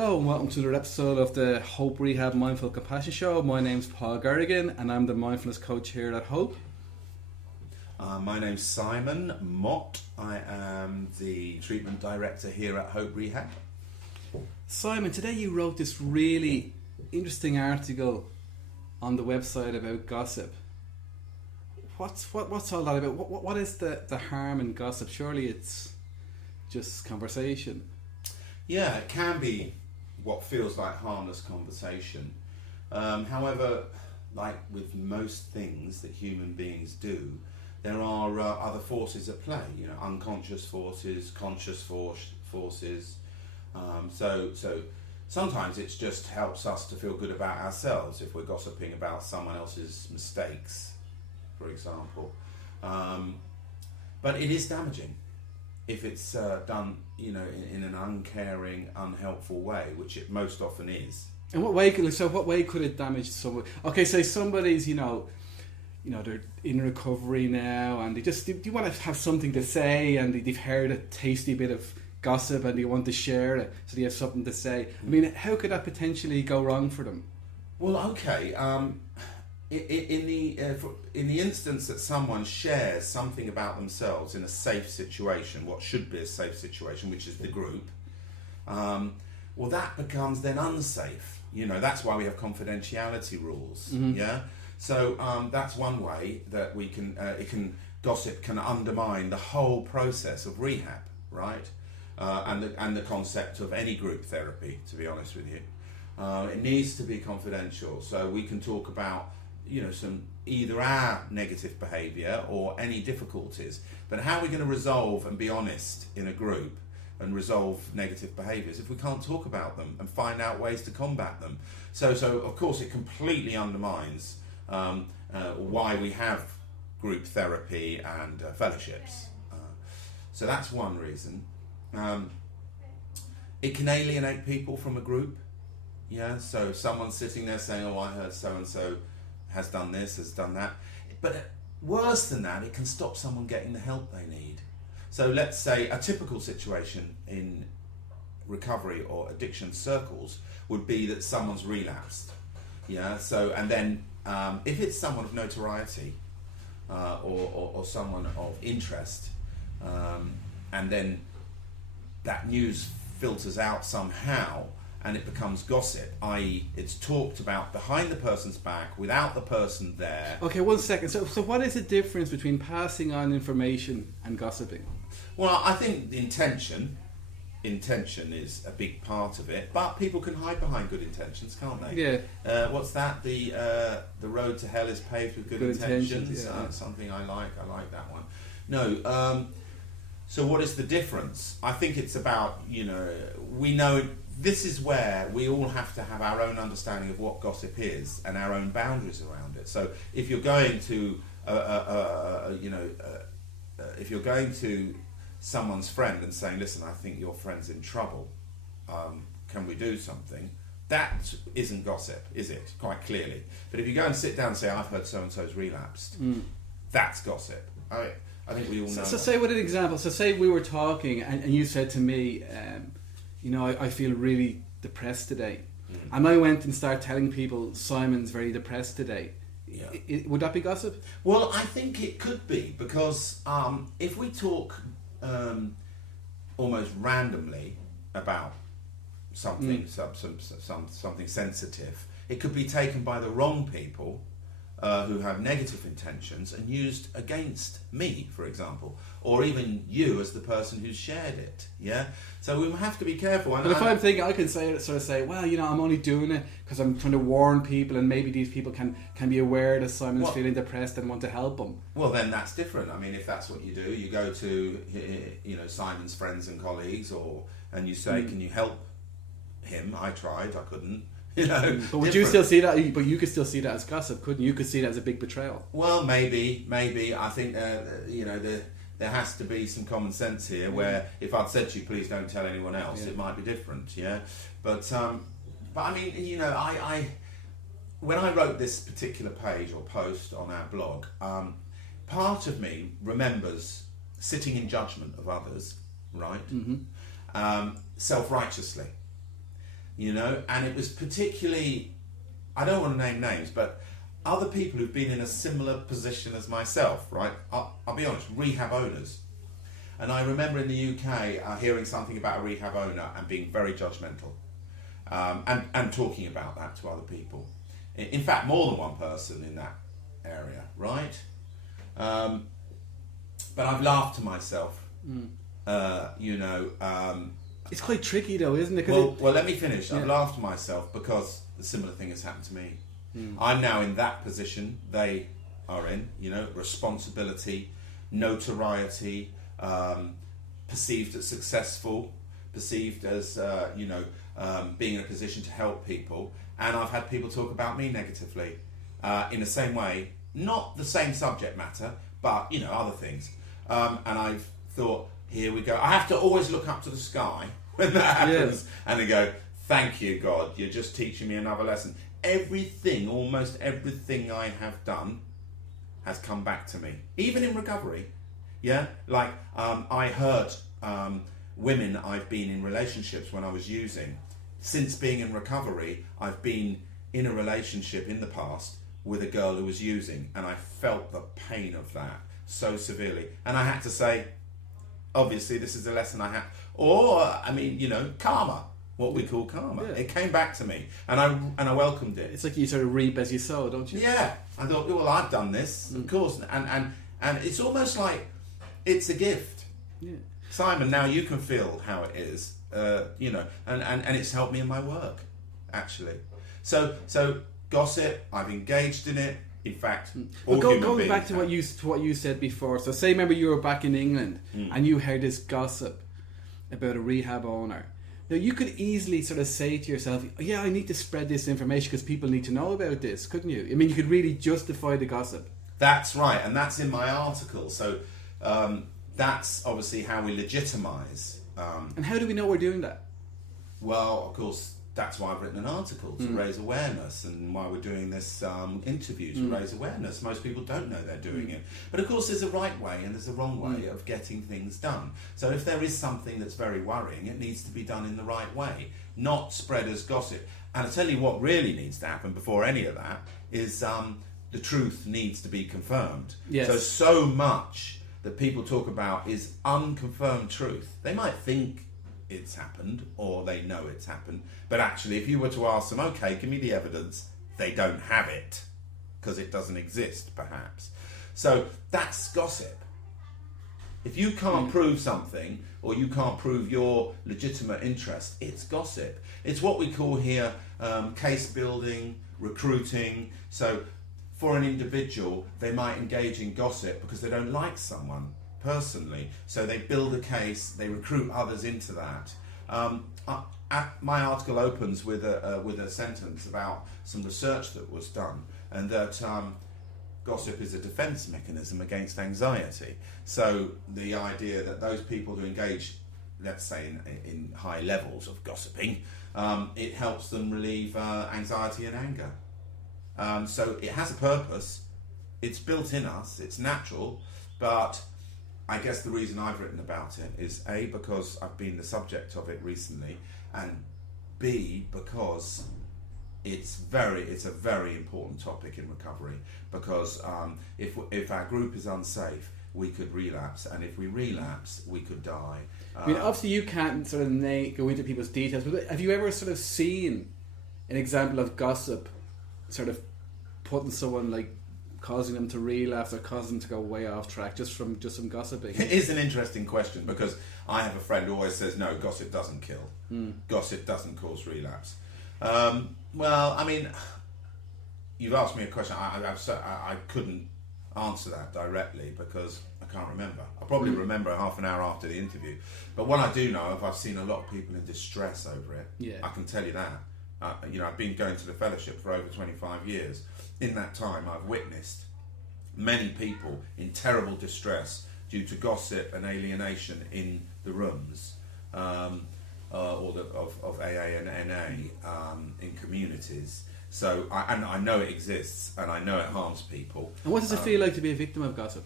Hello and welcome to another episode of the Hope Rehab Mindful Compassion Show. My name's Paul Garrigan and I'm the mindfulness coach here at Hope. My name's Simon Mott. I am the treatment director here at Hope Rehab. Simon, today you wrote this really interesting article on the website about gossip. What's all that about? What is the harm in gossip? Surely it's just conversation. Yeah, it can be what feels like harmless conversation. However, like with most things that human beings do, there are other forces at play. You know, unconscious forces, conscious forces. So sometimes it just helps us to feel good about ourselves if we're gossiping about someone else's mistakes, for example. But it is damaging if it's done, you know, in an uncaring, unhelpful way, which it most often is. And what way could it damage someone? Okay, say somebody's, you know, they're in recovery now, and do you want to have something to say, and they've heard a tasty bit of gossip, and they want to share it, so they have something to say. I mean, how could that potentially go wrong for them? Well, okay. In the instance that someone shares something about themselves in a safe situation, what should be a safe situation, which is the group, well, that becomes then unsafe. You know, that's why we have confidentiality rules. Mm-hmm. Yeah. So that's one way that we can gossip can undermine the whole process of rehab, right? And the concept of any group therapy. To be honest with you, it needs to be confidential, so we can talk about, you know, some either our negative behaviour or any difficulties. But how are we going to resolve and be honest in a group and resolve negative behaviours if we can't talk about them and find out ways to combat them? So of course it completely undermines why we have group therapy and fellowships. So that's one reason. It can alienate people from a group. Yeah. So if someone's sitting there saying, "Oh, I heard so and so has done this, has done that," but worse than that, it can stop someone getting the help they need. So let's say a typical situation in recovery or addiction circles would be that someone's relapsed. Yeah. So and then if it's someone of notoriety or someone of interest, and then that news filters out somehow and it becomes gossip, i.e. it's talked about behind the person's back without the person there. Okay, 1 second. So what is the difference between passing on information and gossiping? Well, I think the intention is a big part of it, but people can hide behind good intentions, can't they? Yeah. What's that? The road to hell is paved with good intentions. Yeah. Something I like that one. No. So what is the difference? I think it's about, you know, we know this is where we all have to have our own understanding of what gossip is and our own boundaries around it. So if you're going to, if you're going to someone's friend and saying, "Listen, I think your friend's in trouble. Can we do something?" That isn't gossip, is it? Quite clearly. But if you go and sit down and say, "I've heard so and so's relapsed," that's gossip. I think we all know. So say with an example. So say we were talking and you said to me, you know, I feel really depressed today. And I went and started telling people Simon's very depressed today. Yeah. Would that be gossip? Well, I think it could be, because if we talk almost randomly about something, something sensitive, it could be taken by the wrong people who have negative intentions and used against me, for example, or even you as the person who's shared it. Yeah. So we have to be careful. But if I'm thinking, I can say, well, you know, I'm only doing it because I'm trying to warn people, and maybe these people can be aware that Simon's feeling depressed and want to help him. Well, then that's different. I mean, if that's what you do, you go to, you know, Simon's friends and colleagues, and you say, "Can you help him? I tried, I couldn't." You know, but would you still see that? But you could still see that as gossip, couldn't you? You could see that as a big betrayal. Well, maybe. I think you know, there has to be some common sense here. Where if I'd said to you, "Please don't tell anyone else," it might be different. Yeah, but I mean, you know, I when I wrote this particular page or post on our blog, part of me remembers sitting in judgment of others, right? Mm-hmm. Self-righteously. you know, and it was particularly, I don't want to name names, but other people who've been in a similar position as myself, right? I'll be honest, rehab owners. And I remember in the UK hearing something about a rehab owner and being very judgmental, and talking about that to other people. In fact, more than one person in that area, right? But I've laughed to myself, you know. It's quite tricky though, isn't it? Well, let me finish. I've laughed to myself because a similar thing has happened to me. I'm now in that position they are in, you know, responsibility, notoriety, perceived as successful, perceived as, you know, being in a position to help people. And I've had people talk about me negatively in the same way, not the same subject matter, but, you know, other things. And I've thought, here we go. I have to always look up to the sky when that happens and then go, thank you, God, you're just teaching me another lesson. Everything, almost everything I have done has come back to me, even in recovery. Yeah, like I heard women I've been in relationships when I was using. Since being in recovery, I've been in a relationship in the past with a girl who was using, and I felt the pain of that so severely. And I had to say, obviously, this is a lesson I had. Or, I mean, you know, karma, what we call karma. Yeah. It came back to me, and I welcomed it. It's like you sort of reap as you sow, don't you? Yeah. I thought, well, I've done this, of course. And it's almost like it's a gift. Yeah. Simon, now you can feel how it is, you know, and it's helped me in my work, actually. So gossip, I've engaged in it. In fact, going back to what you said before. So, say, remember you were back in England and you heard this gossip about a rehab owner. Now, you could easily sort of say to yourself, "Yeah, I need to spread this information because people need to know about this," couldn't you? I mean, you could really justify the gossip. That's right, and that's in my article. So, that's obviously how we legitimise. And how do we know we're doing that? Well, of course, that's why I've written an article, to raise awareness, and why we're doing this interview, to raise awareness. Most people don't know they're doing it. But of course there's a right way and there's a wrong way of getting things done. So if there is something that's very worrying, it needs to be done in the right way, not spread as gossip. And I tell you what really needs to happen before any of that is the truth needs to be confirmed. Yes. So much that people talk about is unconfirmed truth. They might think it's happened, or they know it's happened, but actually if you were to ask them, okay, give me the evidence, they don't have it because it doesn't exist, perhaps. So that's gossip. If you can't prove something, or you can't prove your legitimate interest, it's gossip. It's what we call here case building, recruiting. So for an individual, they might engage in gossip because they don't like someone personally, so they build a case, they recruit others into that. My article opens with a sentence about some research that was done, and that gossip is a defense mechanism against anxiety. So the idea that those people who engage, let's say in high levels of gossiping, it helps them relieve anxiety and anger. So it has a purpose, it's built in us, it's natural, but I guess the reason I've written about it is A, because I've been the subject of it recently, and B, because it's a very important topic in recovery, because if our group is unsafe, we could relapse, and if we relapse, we could die. I mean, obviously you can't sort of go into people's details, but have you ever sort of seen an example of gossip sort of putting someone, like, causing them to relapse or causing them to go way off track just from gossiping? It is an interesting question, because I have a friend who always says, no, gossip doesn't kill. Gossip doesn't cause relapse. Well, I mean, you've asked me a question. I couldn't answer that directly because I can't remember. I'll probably remember half an hour after the interview. But what I do know, I've seen a lot of people in distress over it. Yeah. I can tell you that. You know, I've been going to the fellowship for over 25 years. In that time, I've witnessed many people in terrible distress due to gossip and alienation in the rooms, of AA and NA in communities. So, I know it exists, and I know it harms people. And what does it feel like to be a victim of gossip?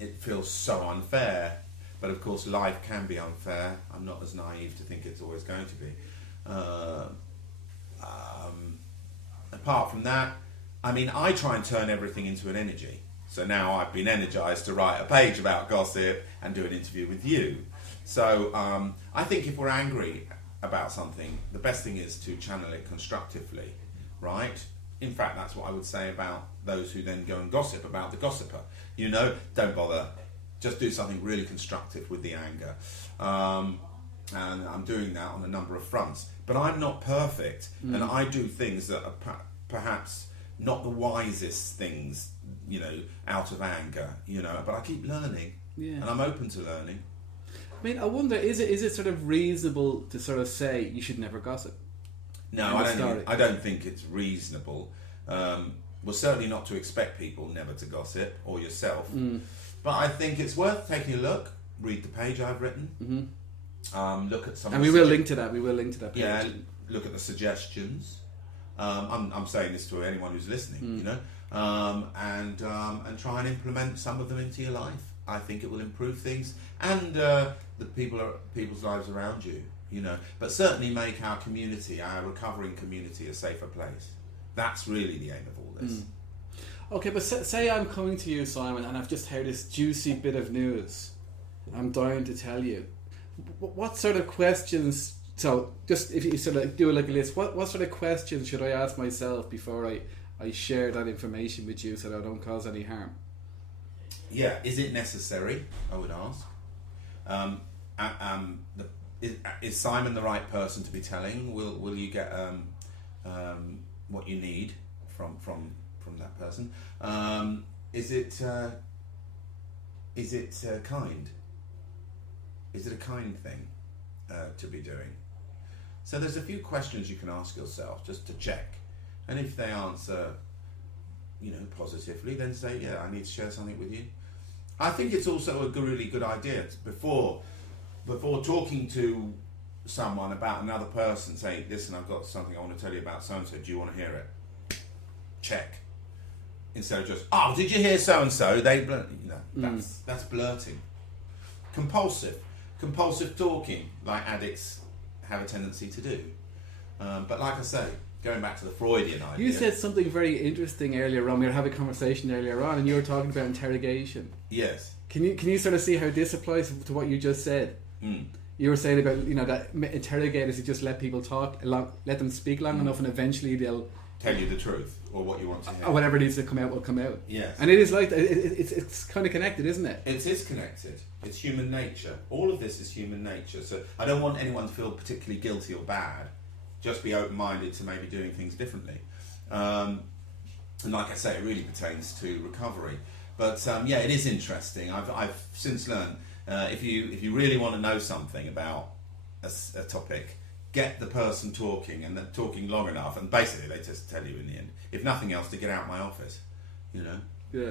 It feels so unfair, but of course life can be unfair. I'm not as naive to think it's always going to be. Apart from that, I mean, I try and turn everything into an energy. So now I've been energized to write a page about gossip and do an interview with you. So I think if we're angry about something, the best thing is to channel it constructively, right? In fact, that's what I would say about those who then go and gossip about the gossiper. You know, don't bother. Just do something really constructive with the anger. And I'm doing that on a number of fronts. But I'm not perfect, and I do things that are perhaps not the wisest things, you know, out of anger, you know, but I keep learning, and I'm open to learning. I mean, I wonder, is it sort of reasonable to sort of say you should never gossip? No, I don't think it's reasonable. Well, certainly not to expect people never to gossip, or yourself. But I think it's worth taking a look, read the page I've written, look at some. And we will link to that. We will link to that page. Yeah, look at the suggestions. I'm saying this to anyone who's listening, you know, and try and implement some of them into your life. I think it will improve things and the people's lives around you, you know. But certainly make our community, our recovering community, a safer place. That's really the aim of all this. Okay, but say I'm coming to you, Simon, and I've just heard this juicy bit of news. I'm dying to tell you. What sort of questions? So, just if you sort of do like a list, what sort of questions should I ask myself before I share that information with you so that I don't cause any harm? Yeah, is it necessary? I would ask. Is Simon the right person to be telling? Will you get what you need from that person? Is it kind? Is it a kind thing to be doing? So there's a few questions you can ask yourself just to check, and if they answer, you know, positively, then say, yeah, I need to share something with you. I think it's also a really good idea before talking to someone about another person, saying, listen, I've got something I want to tell you about so and so. Do you want to hear it? Check. Instead of just, oh, did you hear so and so? That's blurting. Compulsive talking, like addicts have a tendency to do. But like I say, going back to the Freudian idea. You said something very interesting earlier on. We were having a conversation earlier on, and you were talking about interrogation. Yes. Can you sort of see how this applies to what you just said? You were saying about, you know, that interrogators, you just let people talk, let them speak long enough, and eventually they'll tell you the truth or what you want to hear. Or whatever needs to come out will come out. Yes. And it is like it's kind of connected, isn't it? It is connected. It's human nature. All of this is human nature. So I don't want anyone to feel particularly guilty or bad. Just be open-minded to maybe doing things differently. And like I say, it really pertains to recovery. But yeah, it is interesting. I've since learned if you really want to know something about a topic, get the person talking and talking long enough, and basically they just tell you in the end, if nothing else, to get out of my office. You know. Yeah.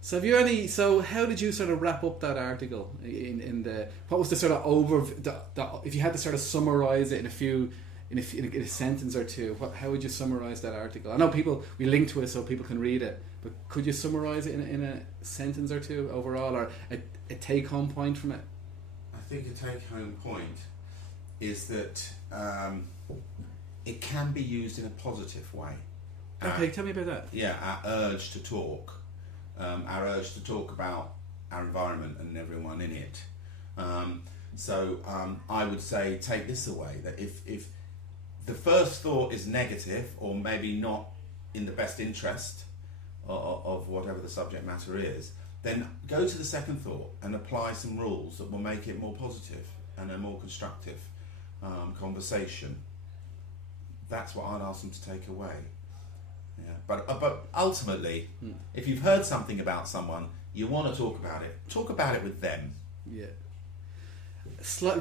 So have you any? So how did you sort of wrap up that article in the? What was the sort of if you had to sort of summarize it in a sentence or two? How would you summarize that article? I know we link to it so people can read it, but could you summarize it in a sentence or two overall, or a take home point from it? I think a take home point is that it can be used in a positive way. Okay, tell me about that. Yeah, our urge to talk. Our urge to talk about our environment and everyone in it. So I would say take this away, that if the first thought is negative or maybe not in the best interest of whatever the subject matter is, then go to the second thought and apply some rules that will make it more positive and a more constructive conversation. That's what I'd ask them to take away. Yeah, but ultimately, if you've heard something about someone, you want to talk about it with them. Yeah.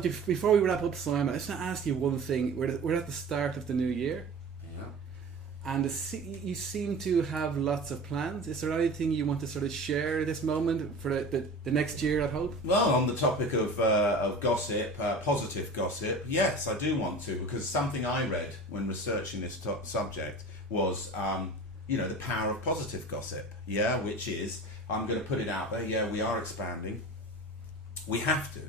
Before we wrap up, Simon, I just want to ask you one thing. We're at the start of the new year. Yeah. And you seem to have lots of plans. Is there anything you want to sort of share at this moment for the next year, I hope? Well, on the topic of gossip, positive gossip, yes, I do want to, because something I read when researching this subject was, the power of positive gossip, which is, I'm going to put it out there, we are expanding. We have to.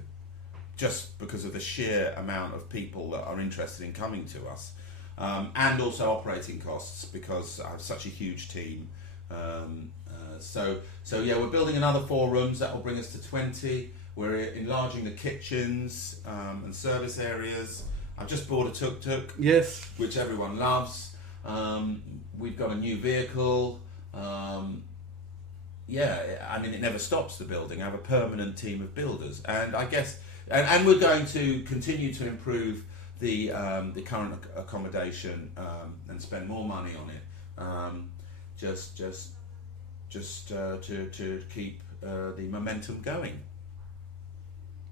just because of the sheer amount of people that are interested in coming to us, and also operating costs because I have such a huge team. So yeah, we're building another 4 rooms that will bring us to 20. We're enlarging the kitchens and service areas. I've just bought a tuk-tuk, yes, which everyone loves. We've got a new vehicle. Yeah, I mean, it never stops, the building. I have a permanent team of builders, and I guess, and we're going to continue to improve the current accommodation and spend more money on it, just to keep the momentum going.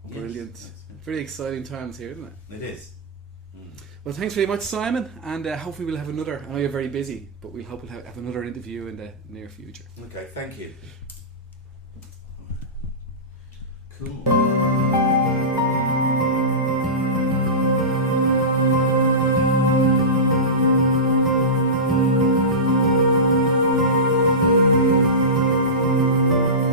Brilliant. Yes. Very exciting times here, isn't it? It is. Well, thanks very much, Simon, and hopefully we'll have another. I know you're very busy, but we hope we'll have another interview in the near future. Okay, thank you. Cool.